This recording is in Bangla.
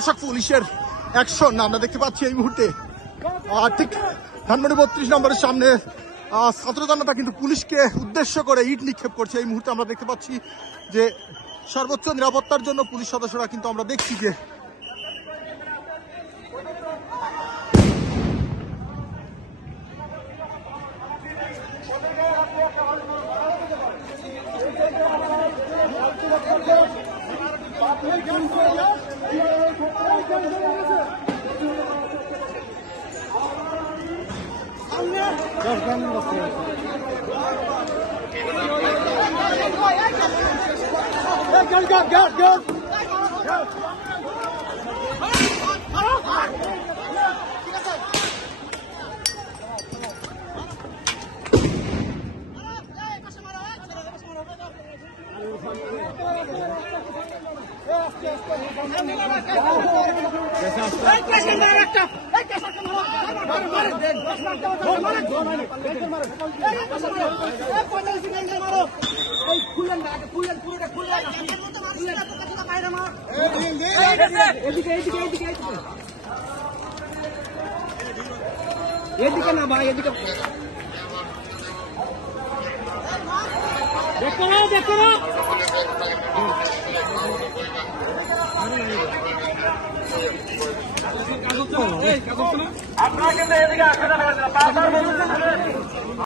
দর্শক পুলিশের অ্যাকশন আমরা দেখতে পাচ্ছি এই মুহূর্তে ঠিক ধানমন্ডি 32 নম্বরের সামনে ছাত্র জনতা কিন্তু পুলিশকে উদ্দেশ্য করে ইট নিক্ষেপ করছে। এই মুহূর্তে আমরা দেখতে পাচ্ছি যে সর্বোচ্চ নিরাপত্তার জন্য পুলিশ সদস্যরা কিন্তু আমরা দেখছি যে এদিকে না ভাই, এদিকে দেখো না, দেখো না। আপনারা কিন্তু এদিকে আসেন না।